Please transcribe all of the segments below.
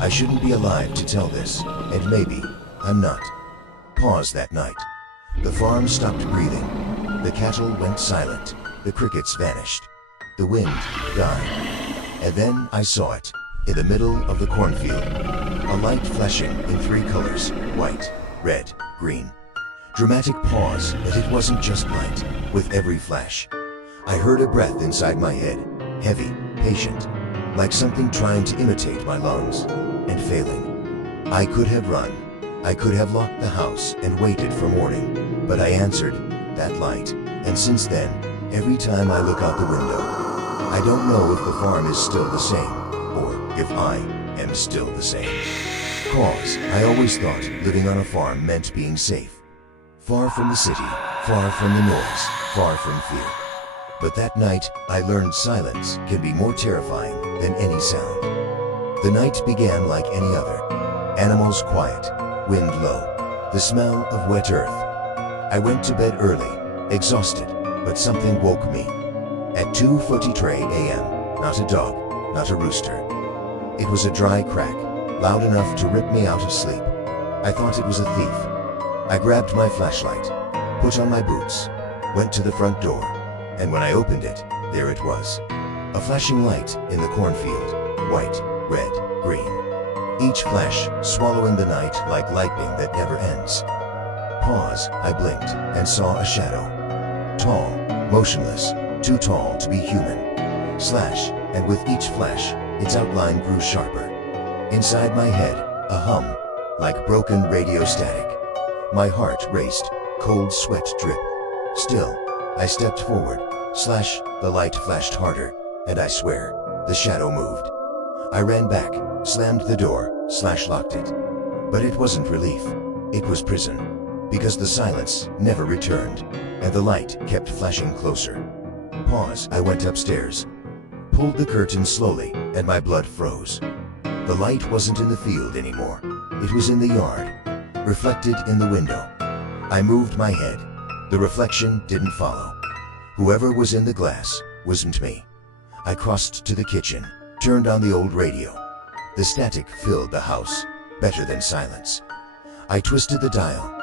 I shouldn't be alive to tell this, and maybe I'm not. Pause that night. The farm stopped breathing. The cattle went silent. The crickets vanished. The wind died. And then I saw it, in the middle of the cornfield. A light flashing in 3 colors, white, red, green. Dramatic pause, but it wasn't just light. With every flash, I heard a breath inside my head, heavy, patient, like something trying to imitate my lungs, and failing. I could have run. I could have locked the house and waited for morning, but I answered that light, and since then, every time I look out the window, I don't know if the farm is still the same, or if I am still the same. Cause I always thought living on a farm meant being safe. Far from the city, far from the noise, far from fear. But that night, I learned silence can be more terrifying than any sound. The night began like any other. Animals quiet, wind low, the smell of wet earth. I went to bed early, exhausted, but something woke me. At 2:43 a.m., not a dog, not a rooster. It was a dry crack, loud enough to rip me out of sleep. I thought it was a thief. I grabbed my flashlight, put on my boots, went to the front door, and when I opened it, there it was. A flashing light in the cornfield, white, red, green. Each flash swallowing the night like lightning that never ends. Pause, I blinked and saw a shadow. Tall, motionless, too tall to be human. Slash, and with each flash, its outline grew sharper. Inside my head, a hum, like broken radio static. My heart raced, cold sweat dripped. Still, I stepped forward. Slash, the light flashed harder, and I swear, the shadow moved. I ran back, slammed the door, slash locked it. But it wasn't relief. It was prison. Because the silence never returned, and the light kept flashing closer. Pause, I went upstairs. Pulled the curtain slowly, and my blood froze. The light wasn't in the field anymore. It was in the yard, reflected in the window. I moved my head. The reflection didn't follow. Whoever was in the glass wasn't me. I crossed to the kitchen, turned on the old radio. The static filled the house, better than silence. I twisted the dial.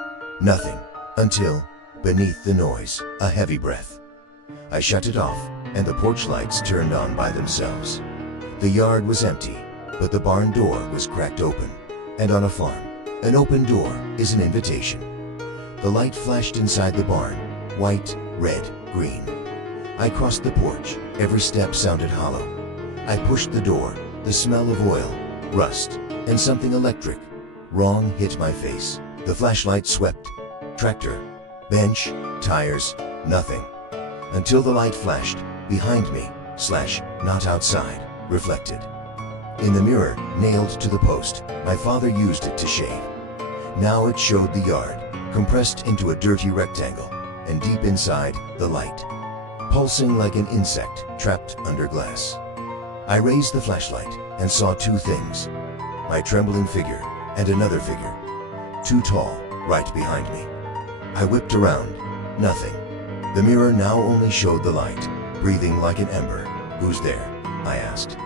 Nothing, until, beneath the noise, a heavy breath. I shut it off, and the porch lights turned on by themselves. The yard was empty, but the barn door was cracked open. And on a farm, an open door is an invitation. The light flashed inside the barn, white, red, green. I crossed the porch, every step sounded hollow. I pushed the door, the smell of oil, rust, and something electric. Wrong hit my face. The flashlight swept. Tractor, bench, tires, nothing. Until the light flashed, behind me, slash, not outside, reflected. In the mirror, nailed to the post, my father used it to shave. Now it showed the yard, compressed into a dirty rectangle, and deep inside, the light, pulsing like an insect trapped under glass. I raised the flashlight and saw 2 things. My trembling figure and another figure, too tall, right behind me. I whipped around. Nothing. The mirror now only showed the light, breathing like an ember. Who's there? I asked.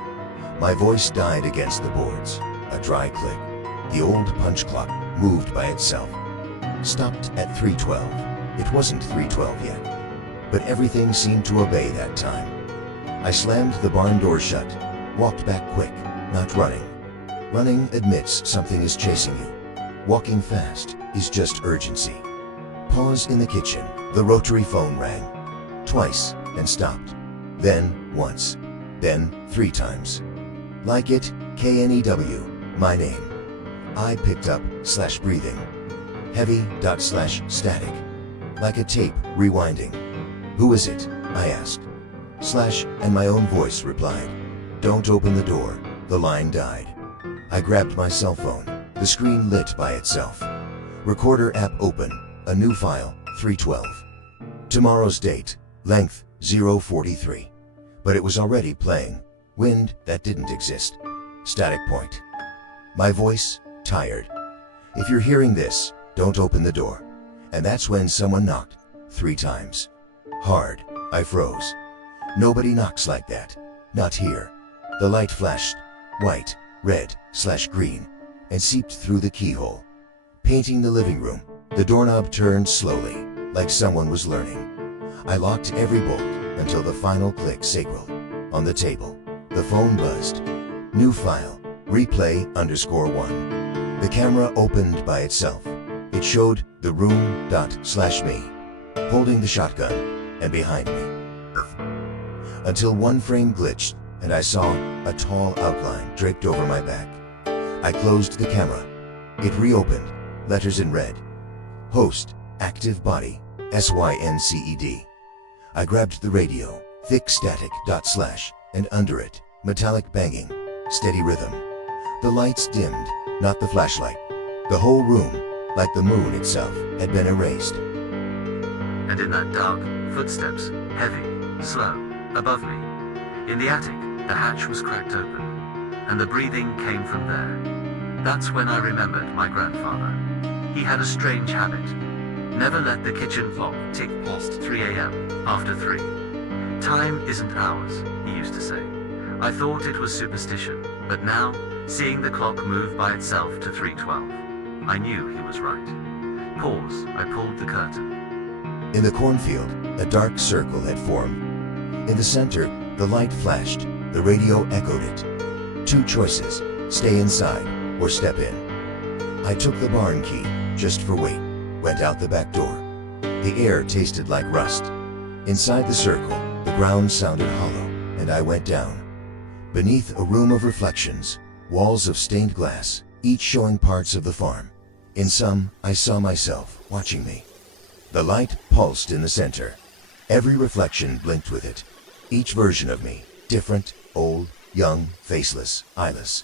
My voice died against the boards. A dry click. The old punch clock moved by itself. Stopped at 3:12. It wasn't 3:12 yet. But everything seemed to obey that time. I slammed the barn door shut, walked back quick, not running. Running admits something is chasing you. Walking fast is just urgency. Pause in the kitchen. The rotary phone rang. Twice, and stopped. Then, once. Then, 3 times. Like it, KNEW, my name. I picked up, slash breathing. Heavy, dot slash static. Like a tape, rewinding. Who is it? I asked. Slash, and my own voice replied. Don't open the door. The line died. I grabbed my cell phone. The screen lit by itself. Recorder app open. A new file, 312. Tomorrow's date, length, 043. But it was already playing. Wind that didn't exist. Static point. My voice, tired. If you're hearing this, don't open the door. And that's when someone knocked, 3 times. Hard, I froze. Nobody knocks like that. Not here. The light flashed, white, red/green, and seeped through the keyhole. Painting the living room, the doorknob turned slowly, like someone was learning. I locked every bolt until the final click sacred. On the table, the phone buzzed. New file, replay_1. The camera opened by itself. It showed the room./me, holding the shotgun, and behind me. Until one frame glitched, and I saw a tall outline draped over my back. I closed the camera. It reopened, letters in red. Host, active body, SYNCED. I grabbed the radio, thick static // and under it, metallic banging, steady rhythm. The lights dimmed, not the flashlight. The whole room, like the moon itself, had been erased. And in that dark, footsteps, heavy, slow, above me. In the attic, the hatch was cracked open, and the breathing came from there. That's when I remembered my grandfather. He had a strange habit. Never let the kitchen clock tick past 3 a.m. after 3. Time isn't ours, he used to say. I thought it was superstition, but now, seeing the clock move by itself to 3:12, I knew he was right. Pause, I pulled the curtain. In the cornfield, a dark circle had formed. In the center, the light flashed. The radio echoed it. 2 choices, stay inside or step in. I took the barn key, just for weight, went out the back door. The air tasted like rust. Inside the circle, the ground sounded hollow, and I went down. Beneath a room of reflections, walls of stained glass, each showing parts of the farm. In some, I saw myself watching me. The light pulsed in the center. Every reflection blinked with it. Each version of me, different, old, young, faceless, eyeless.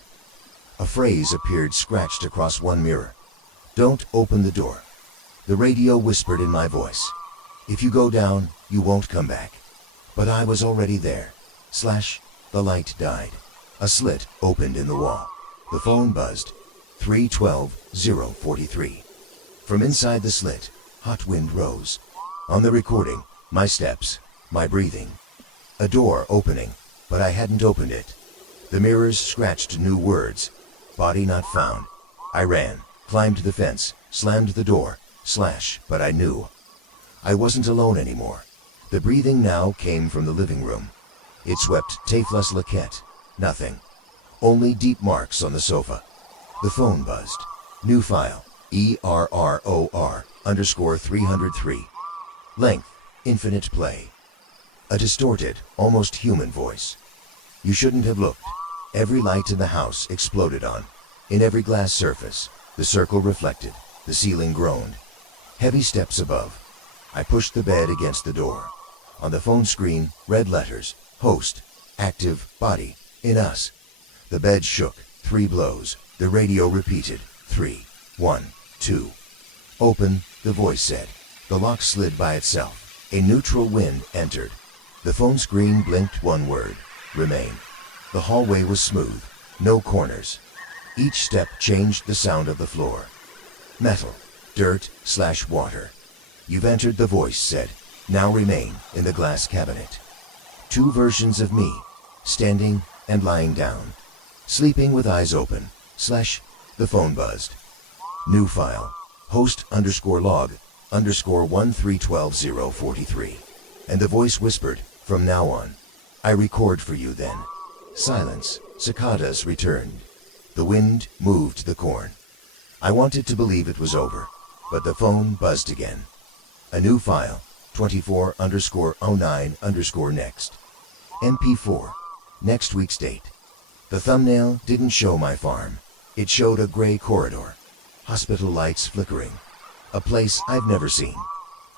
A phrase appeared scratched across one mirror. Don't open the door. The radio whispered in my voice. If you go down, you won't come back. But I was already there. The light died. A slit opened in the wall. The phone buzzed. 312-043. From inside the slit, hot wind rose. On the recording, my steps, my breathing. A door opening, but I hadn't opened it. The mirrors scratched new words. Body not found. I ran, climbed the fence, slammed the door, but I knew. I wasn't alone anymore. The breathing now came from the living room. It swept tafeless laquette. Nothing. Only deep marks on the sofa. The phone buzzed. New file. ERROR_303. Length. Infinite play. A distorted, almost human voice. You shouldn't have looked. Every light in the house exploded on. In every glass surface, the circle reflected. The ceiling groaned. Heavy steps above. I pushed the bed against the door. On the phone screen, red letters. Host. Active body. In us. The bed shook. 3 blows. The radio repeated. 3, 1, 2. Open, the voice said. The lock slid by itself. A neutral wind entered. The phone screen blinked one word. Remain. The hallway was smooth. No corners. Each step changed the sound of the floor. Metal. Dirt/water. You've entered, the voice said. Now remain in the glass cabinet. 2 versions of me. Standing and lying down. Sleeping with eyes open. The phone buzzed. New file. Host_log_1312043. And the voice whispered, from now on, I record for you then. Silence. Cicadas returned. The wind moved the corn. I wanted to believe it was over, but the phone buzzed again. A new file. 24_09_next. MP4. Next week's date. The thumbnail didn't show my farm. It showed a gray corridor. Hospital lights flickering. A place I've never seen.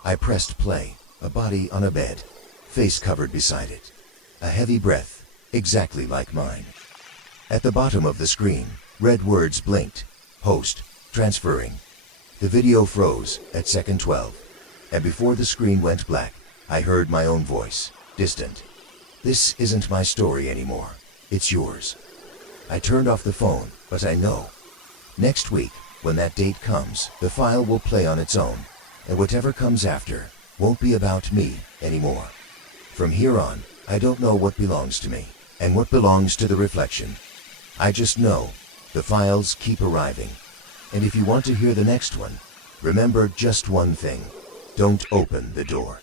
I pressed play. A body on a bed. Face covered beside it. A heavy breath, exactly like mine. At the bottom of the screen, red words blinked. Host, transferring. The video froze at second 12. And before the screen went black, I heard my own voice, distant. This isn't my story anymore. It's yours. I turned off the phone, but I know. Next week, when that date comes, the file will play on its own, and whatever comes after won't be about me anymore. From here on, I don't know what belongs to me, and what belongs to the reflection. I just know the files keep arriving. And if you want to hear the next one, remember just one thing. Don't open the door.